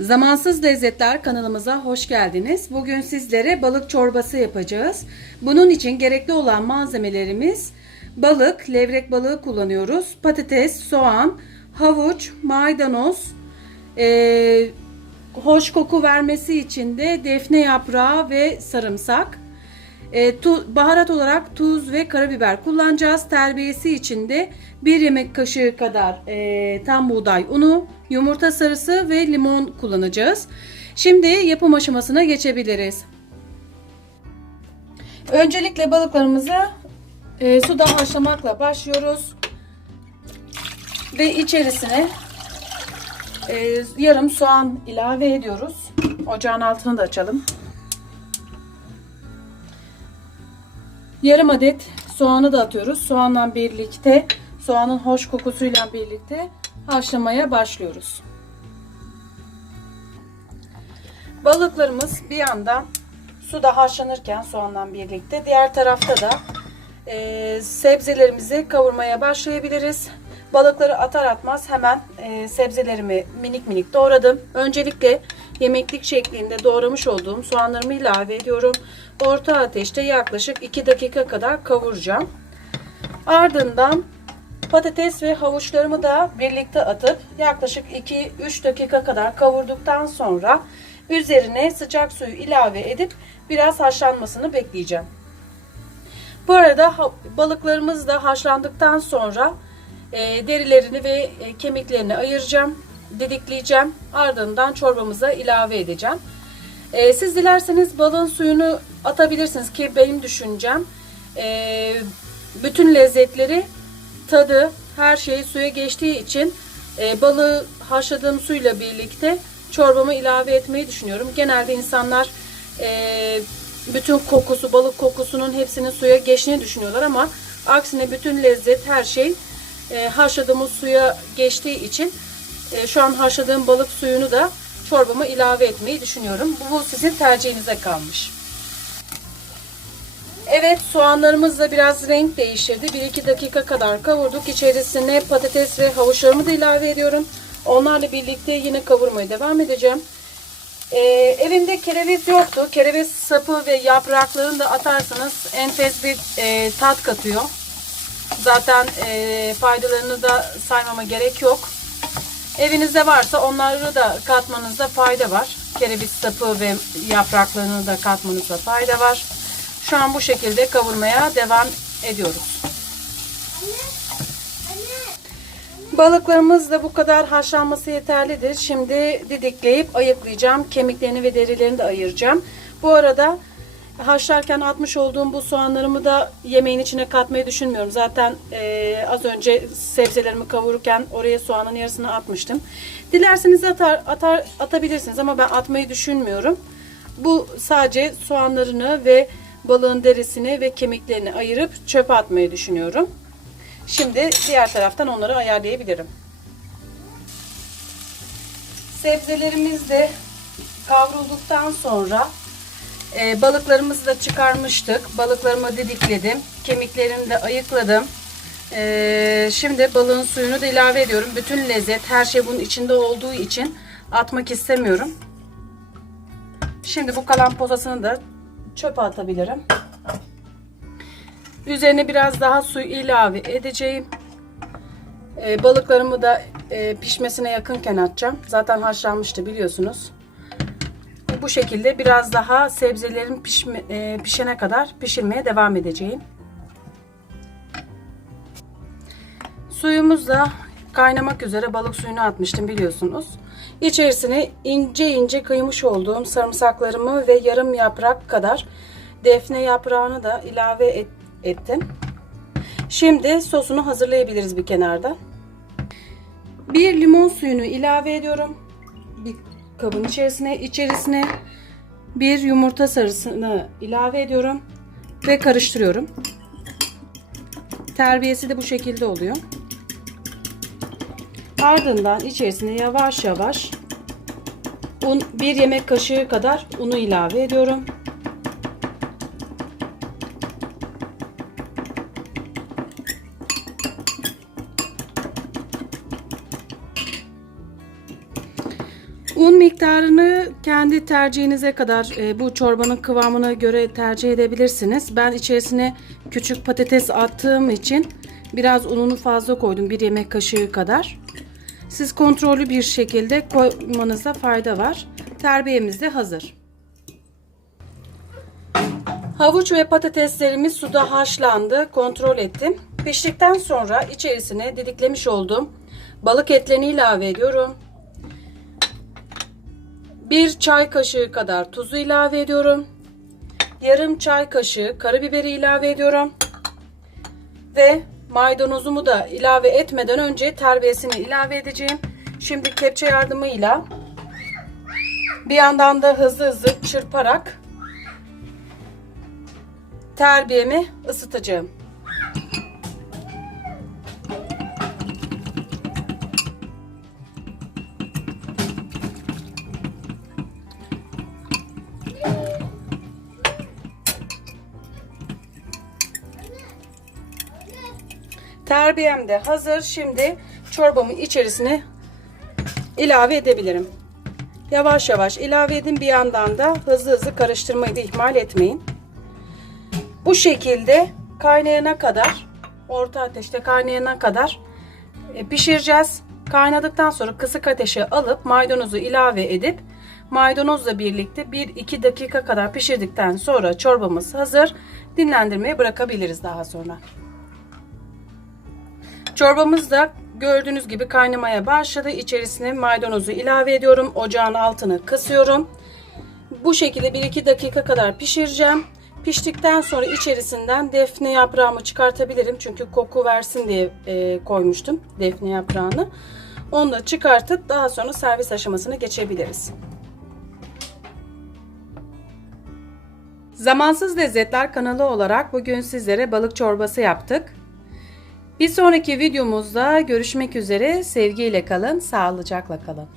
Zamansız Lezzetler kanalımıza hoş geldiniz. Bugün sizlere balık çorbası yapacağız. Bunun için gerekli olan malzemelerimiz balık, levrek balığı kullanıyoruz. Patates, soğan, havuç, maydanoz, eee, hoş koku vermesi için de defne yaprağı ve sarımsak. E, tu- baharat olarak tuz ve karabiber kullanacağız. Terbiyesi için de 1 yemek kaşığı kadar e, tam buğday unu, yumurta sarısı ve limon kullanacağız. Şimdi yapım aşamasına geçebiliriz. Öncelikle balıklarımızı e, suda haşlamakla başlıyoruz. Ve içerisine e, yarım soğan ilave ediyoruz. Ocağın altını da açalım. Yarım adet soğanı da atıyoruz. Soğanla birlikte, soğanın hoş kokusuyla birlikte haşlamaya başlıyoruz. Balıklarımız bir yandan suda haşlanırken soğanla birlikte diğer tarafta da e, sebzelerimizi kavurmaya başlayabiliriz. Balıkları atar atmaz hemen e, sebzelerimi minik minik doğradım. Öncelikle yemeklik şeklinde doğramış olduğum soğanlarımı ilave ediyorum. Orta ateşte yaklaşık 2 dakika kadar kavuracağım. Ardından patates ve havuçlarımı da birlikte atıp yaklaşık 2-3 dakika kadar kavurduktan sonra üzerine sıcak suyu ilave edip biraz haşlanmasını bekleyeceğim. Bu arada balıklarımız da haşlandıktan sonra e, derilerini ve e, kemiklerini ayıracağım, didikleyeceğim. Ardından çorbamıza ilave edeceğim. E, siz dilerseniz balığın suyunu atabilirsiniz ki benim düşüncem e, bütün lezzetleri, tadı, her şey suya geçtiği için e, balığı haşladığım suyla birlikte çorbamı ilave etmeyi düşünüyorum. Genelde insanlar e, bütün kokusu, balık kokusunun hepsinin suya geçtiğini düşünüyorlar ama aksine bütün lezzet, her şey e, haşladığımız suya geçtiği için e, şu an haşladığım balık suyunu da çorbama ilave etmeyi düşünüyorum. Bu, sizin tercihinize kalmış. Evet soğanlarımız da biraz renk değiştirdi. 1-2 dakika kadar kavurduk. İçerisine patates ve havuçlarımı da ilave ediyorum. Onlarla birlikte yine kavurmaya devam edeceğim. Ee, evimde kereviz yoktu. Kereviz sapı ve yapraklarını da atarsanız enfes bir e, tat katıyor. Zaten e, faydalarını da saymama gerek yok. Evinizde varsa onları da katmanızda fayda var. Kereviz sapı ve yapraklarını da katmanızda fayda var. Şu an bu şekilde kavurmaya devam ediyoruz. Balıklarımız da bu kadar haşlanması yeterlidir. Şimdi didikleyip ayıklayacağım. Kemiklerini ve derilerini de ayıracağım. Bu arada haşlarken atmış olduğum bu soğanlarımı da yemeğin içine katmayı düşünmüyorum. Zaten e, az önce sebzelerimi kavururken oraya soğanın yarısını atmıştım. Dilerseniz atar, atar atabilirsiniz ama ben atmayı düşünmüyorum. Bu sadece soğanlarını ve balığın derisini ve kemiklerini ayırıp çöpe atmayı düşünüyorum. Şimdi diğer taraftan onları ayarlayabilirim. Sebzelerimiz de kavrulduktan sonra e, balıklarımızı da çıkarmıştık. Balıklarımı didikledim. Kemiklerini de ayıkladım. E, şimdi balığın suyunu da ilave ediyorum. Bütün lezzet her şey bunun içinde olduğu için atmak istemiyorum. Şimdi bu kalan posasını da çöpe atabilirim. Üzerine biraz daha su ilave edeceğim. Ee, balıklarımı da e, pişmesine yakınken atacağım. Zaten haşlanmıştı biliyorsunuz. Bu şekilde biraz daha sebzelerin pişme, e, pişene kadar pişirmeye devam edeceğim. Suyumuz da kaynamak üzere balık suyunu atmıştım biliyorsunuz. İçerisine ince ince kıymış olduğum sarımsaklarımı ve yarım yaprak kadar defne yaprağını da ilave et, ettim. Şimdi sosunu hazırlayabiliriz bir kenarda. Bir limon suyunu ilave ediyorum. Kabın içerisine, içerisine bir yumurta sarısını ilave ediyorum ve karıştırıyorum. Terbiyesi de bu şekilde oluyor. Ardından içerisine yavaş yavaş un, bir yemek kaşığı kadar unu ilave ediyorum. Un miktarını kendi tercihinize kadar e, bu çorbanın kıvamına göre tercih edebilirsiniz. Ben içerisine küçük patates attığım için biraz ununu fazla koydum. Bir yemek kaşığı kadar. Siz kontrollü bir şekilde koymanızda fayda var. Terbiyemiz de hazır. Havuç ve patateslerimiz suda haşlandı. Kontrol ettim. Piştikten sonra içerisine didiklemiş olduğum balık etlerini ilave ediyorum. Bir çay kaşığı kadar tuzu ilave ediyorum. Yarım çay kaşığı karabiberi ilave ediyorum. Ve maydanozumu da ilave etmeden önce terbiyesini ilave edeceğim. Şimdi kepçe yardımıyla bir yandan da hızlı hızlı çırparak terbiyemi ısıtacağım. Terbiyem de hazır. Şimdi çorbamın içerisine ilave edebilirim. Yavaş yavaş ilave edin. Bir yandan da hızlı hızlı karıştırmayı da ihmal etmeyin. Bu şekilde kaynayana kadar orta ateşte kaynayana kadar e, pişireceğiz. Kaynadıktan sonra kısık ateşe alıp maydanozu ilave edip maydanozla birlikte 1-2 dakika kadar pişirdikten sonra çorbamız hazır. Dinlendirmeye bırakabiliriz daha sonra. Çorbamız da gördüğünüz gibi kaynamaya başladı. İçerisine maydanozu ilave ediyorum. Ocağın altını kısıyorum. Bu şekilde 1-2 dakika kadar pişireceğim. Piştikten sonra içerisinden defne yaprağımı çıkartabilirim. Çünkü koku versin diye e, koymuştum defne yaprağını. Onu da çıkartıp daha sonra servis aşamasına geçebiliriz. Zamansız Lezzetler kanalı olarak bugün sizlere balık çorbası yaptık. Bir sonraki videomuzda görüşmek üzere. Sevgiyle kalın, sağlıcakla kalın.